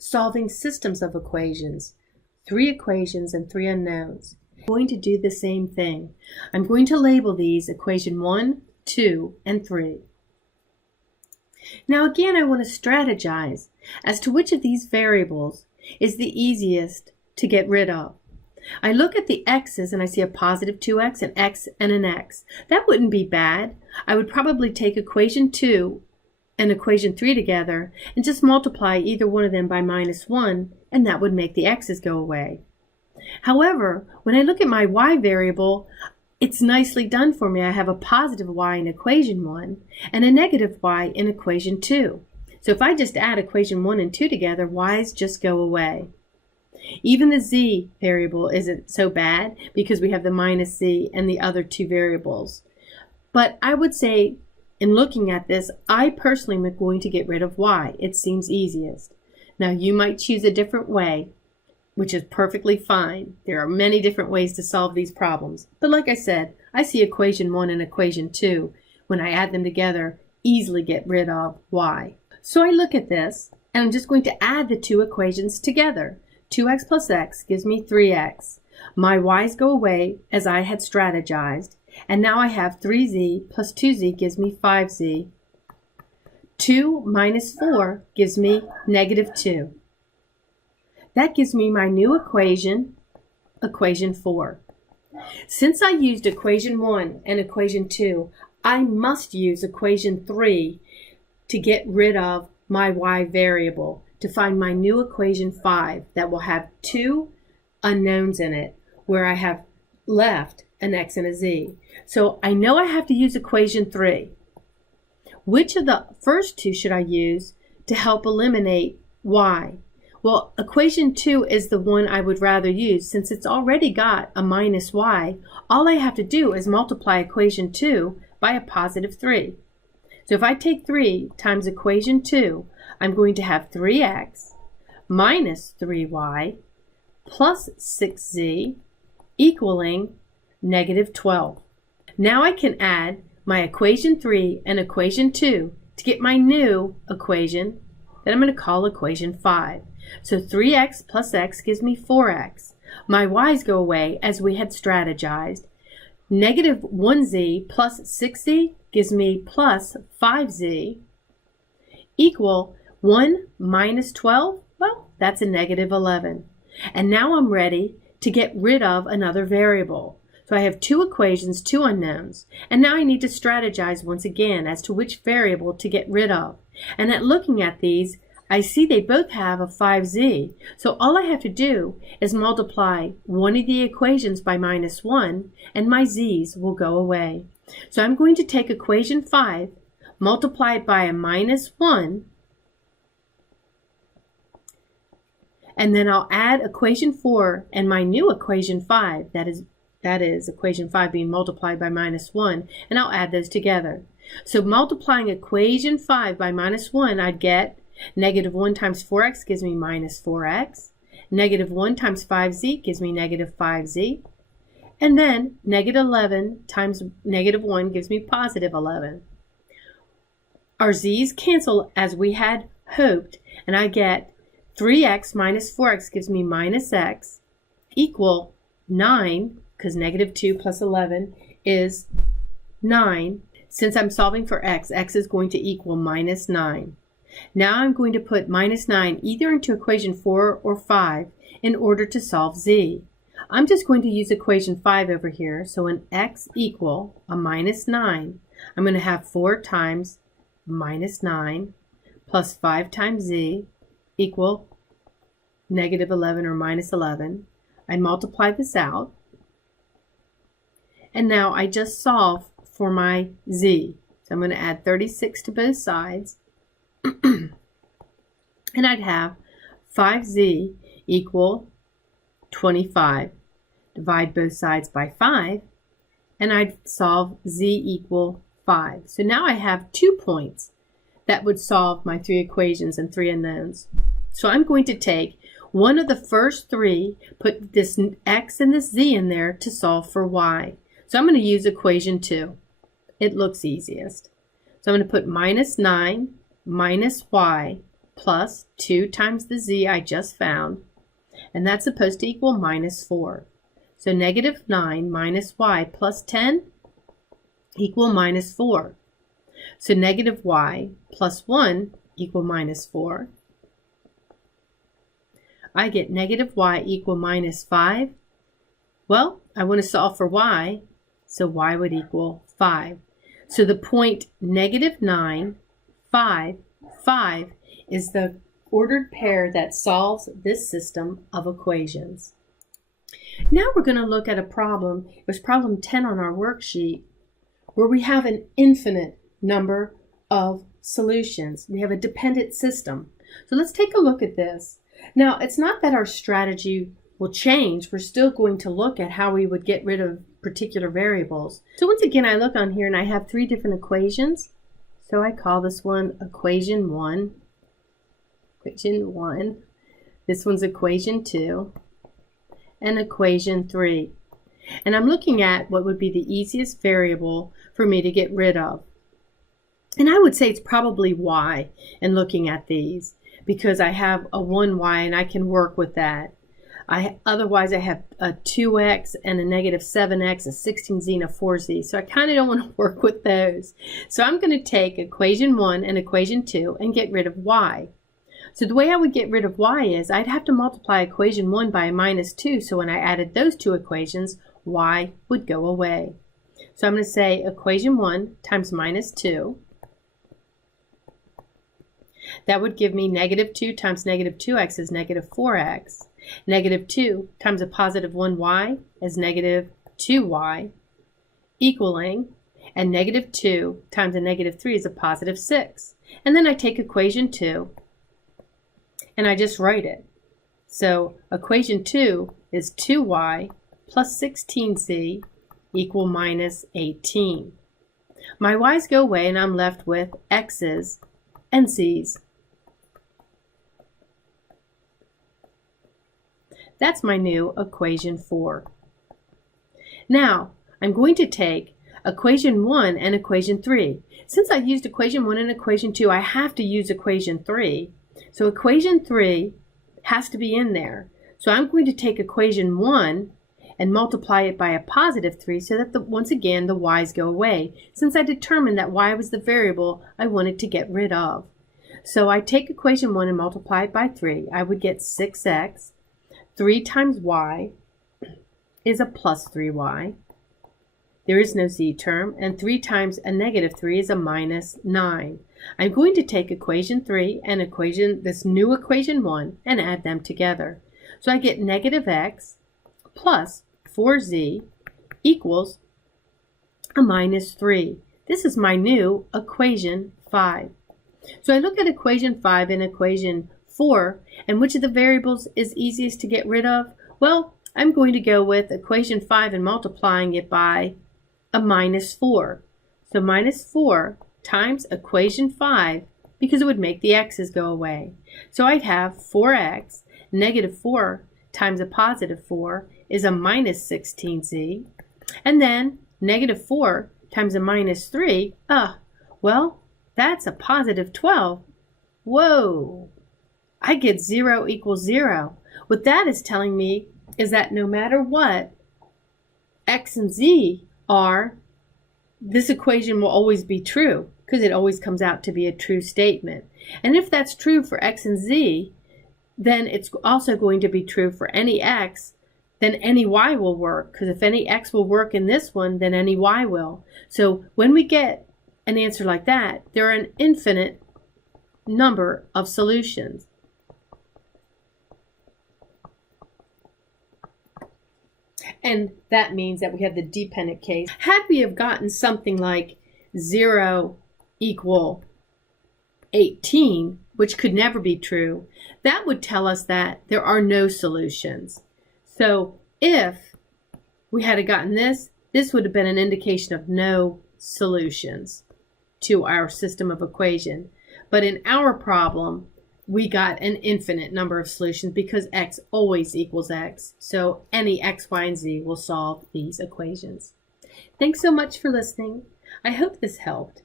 solving systems of equations, 3 equations and 3 unknowns. I'm going to do the same thing. I'm going to label these equation 1, 2, and 3. Now again, I want to strategize as to which of these variables is the easiest to get rid of. I look at the x's and I see a positive 2x, an x, and an x. That wouldn't be bad. I would probably take equation 2 and equation 3 together and just multiply either one of them by -1, and that would make the x's go away. However, when I look at my y variable, it's nicely done for me. I have a positive y in equation 1 and a negative y in equation 2. So if I just add equation 1 and 2 together, y's just go away. Even the z variable isn't so bad because we have the -z and the other 2 variables. But I would say, in looking at this, I personally am going to get rid of y. It seems easiest. Now you might choose a different way, which is perfectly fine. There are many different ways to solve these problems. But like I said, I see equation 1 and equation 2, when I add them together, easily get rid of y. So I look at this, and I'm just going to add the 2 equations together. 2x plus x gives me 3x. My y's go away as I had strategized, and now I have 3z plus 2z gives me 5z. 2 minus 4 gives me -2. That gives me my new equation, equation 4. Since I used equation 1 and equation 2, I must use equation 3 to get rid of my y variable, to find my new equation 5 that will have 2 unknowns in it, where I have left an x and a z. So I know I have to use equation 3. Which of the first 2 should I use to help eliminate y? Well, equation 2 is the one I would rather use. Since it's already got a -y, all I have to do is multiply equation 2 by a positive 3. So if I take 3 times equation 2, I'm going to have 3x minus 3y plus 6z equaling -12. Now I can add my equation 3 and equation 2 to get my new equation that I'm going to call equation 5. So 3x plus x gives me 4x. My y's go away as we had strategized. -1z plus 6z gives me plus 5z equal 1 minus 12. Well, that's a -11. And now I'm ready to get rid of another variable. So I have 2 equations, 2 unknowns, and now I need to strategize once again as to which variable to get rid of. And at looking at these, I see they both have a 5z, so all I have to do is multiply one of the equations by -1, and my z's will go away. So I'm going to take equation 5, multiply it by a -1, and then I'll add equation 4 and my new equation 5, that is equation 5 being multiplied by -1, and I'll add those together. So multiplying equation 5 by -1, I'd get -1 times 4x gives me -4x. -1 times 5z gives me -5z. And then -11 times -1 gives me +11. Our z's cancel as we had hoped, and I get 3x minus 4x gives me -x equal 9, because -2 plus 11 is 9. Since I'm solving for x, x is going to equal -9. Now I'm going to put -9 either into equation 4 or 5 in order to solve z. I'm just going to use equation 5 over here, so when x equal a -9, I'm going to have 4 times -9 plus 5 times z equal -11 or -11. I multiply this out, and now I just solve for my z. So I'm going to add 36 to both sides, and I'd have 5z equal 25. Divide both sides by 5, and I'd solve z equal 5. So now I have 2 points that would solve my 3 equations and 3 unknowns. So I'm going to take one of the first 3, put this x and this z in there to solve for y. So I'm going to use equation 2. It looks easiest. So I'm going to put -9 minus y plus 2 times the z I just found, and that's supposed to equal minus 4. So negative 9 minus y plus 10 equal minus 4. So negative y plus 1 equal minus 4. I get negative y equal minus 5. Well, I want to solve for y, so y would equal 5. So the point negative 9, 5, 5 is the ordered pair that solves this system of equations. Now we're going to look at a problem. It was problem 10 on our worksheet, where we have an infinite number of solutions. We have a dependent system. So let's take a look at this. Now, it's not that our strategy will change. We're still going to look at how we would get rid of particular variables. So once again, I look on here and I have 3 different equations. So I call this one equation 1. Equation 1. This one's equation 2. And equation 3. And I'm looking at what would be the easiest variable for me to get rid of. And I would say it's probably y in looking at these, because I have a 1y and I can work with that. Otherwise, I have a 2x and a negative 7x, a 16z and a 4z. So I kind of don't want to work with those. So I'm going to take equation 1 and equation 2 and get rid of y. So the way I would get rid of y is I'd have to multiply equation 1 by minus 2. So when I added those two equations, y would go away. So I'm going to say equation 1 times minus 2. That would give me negative 2 times negative 2x is negative 4x. Negative 2 times a positive 1y is negative 2y, equaling, and negative 2 times a negative 3 is a positive 6. And then I take equation 2, and I just write it. So equation 2 is 2y plus 16z equal minus 18. My y's go away, and I'm left with x's and z's. That's my new equation 4. Now, I'm going to take equation 1 and equation 3. Since I used equation 1 and equation 2, I have to use equation 3. So equation 3 has to be in there. So I'm going to take equation 1 and multiply it by a positive 3 so that, once again, the y's go away, since I determined that y was the variable I wanted to get rid of. So I take equation 1 and multiply it by 3. I would get 6x. 3 times y is a plus 3y. There is no z term, and 3 times a negative 3 is a minus 9. I'm going to take equation 3 and this new equation 1 and add them together. So I get negative x plus 4z equals a minus 3. This is my new equation 5. So I look at equation 5 and equation 4, and which of the variables is easiest to get rid of? Well, I'm going to go with equation 5 and multiplying it by a minus 4. So minus 4 times equation 5, because it would make the x's go away. So I'd have 4x, negative 4 times a positive 4 is a minus 16z. And then negative 4 times a minus 3, well, that's a positive 12. Whoa! I get 0 equals 0. What that is telling me is that no matter what x and z are, this equation will always be true, because it always comes out to be a true statement. And if that's true for x and z, then it's also going to be true for any x, then any y will work, because if any x will work in this one, then any y will. So when we get an answer like that, there are an infinite number of solutions. And that means that we have the dependent case. Had we have gotten something like 0 equal 18, which could never be true, that would tell us that there are no solutions. So if we had gotten this, this would have been an indication of no solutions to our system of equation. But in our problem, we got an infinite number of solutions because x always equals x. So any x, y, and z will solve these equations. Thanks so much for listening. I hope this helped.